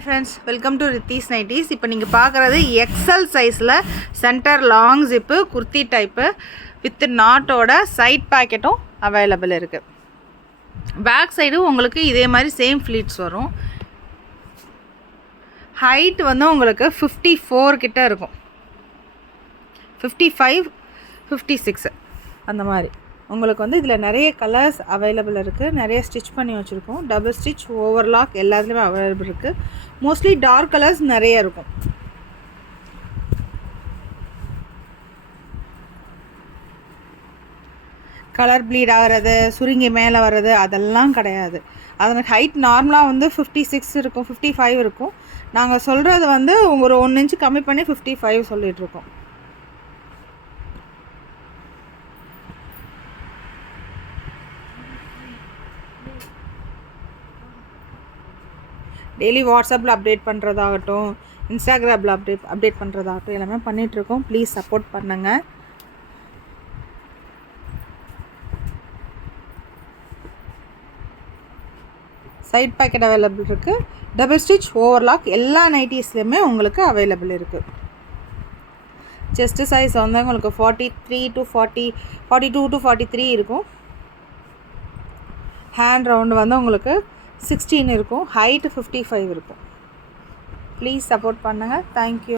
Hi friends, welcome to Rithis Nighties. இப்போ நீங்கள் பார்க்குறது எக்ஸல் சைஸில் centre long zip kurti type with நாட்டோட சைட் பாக்கெட்டும் அவைலபிள் இருக்குது. பேக் சைடும் உங்களுக்கு இதே மாதிரி சேம் ஃப்ளீட்ஸ் வரும். ஹைட் வந்து உங்களுக்கு 54 கிட்ட இருக்கும், 55, 56 அந்த மாதிரி. உங்களுக்கு வந்து இதில் நிறைய கலர்ஸ் அவைலபிள் இருக்குது, நிறைய ஸ்டிச் பண்ணி வச்சுருக்கோம். டபுள் ஸ்டிச், ஓவர்லாக் எல்லாத்துலேயுமே அவைலபிள் இருக்குது. மோஸ்ட்லி டார்க் கலர்ஸ் நிறைய இருக்கும். கலர் ப்ளீட் ஆகிறது, சுருங்கி மேலே வர்றது அதெல்லாம் கிடையாது. அதனுக்கு ஹைட் நார்மலாக வந்து 56 இருக்கும், 55 இருக்கும். நாங்கள் சொல்கிறது வந்து ஒரு 1 இன்ச்சு கம்மி பண்ணி 55 சொல்லிகிட்ருக்கோம். டெய்லி வாட்ஸ்அப்பில் அப்டேட் பண்ணுறதாகட்டும், இன்ஸ்டாகிராமில் அப்டேட் பண்ணுறதாகட்டும் எல்லாமே பண்ணிகிட்ருக்கோம். ப்ளீஸ் சப்போர்ட் பண்ணுங்கள். சைட் பாக்கெட் அவைலபிள் இருக்குது. டபுள் ஸ்டிச், ஓவர்லாக் எல்லா நைட்டிஸ்லேயுமே உங்களுக்கு அவைலபிள் இருக்குது. செஸ்ட்டு சைஸ் வந்து உங்களுக்கு 43 to 40, 42 to 43 இருக்கும். ஹேண்ட் ரவுண்டு வந்து உங்களுக்கு 16 இருக்கும். ஹைட்டு 55 இருக்கும். ப்ளீஸ் சப்போர்ட் பண்ணுங்கள். தேங்க்யூ.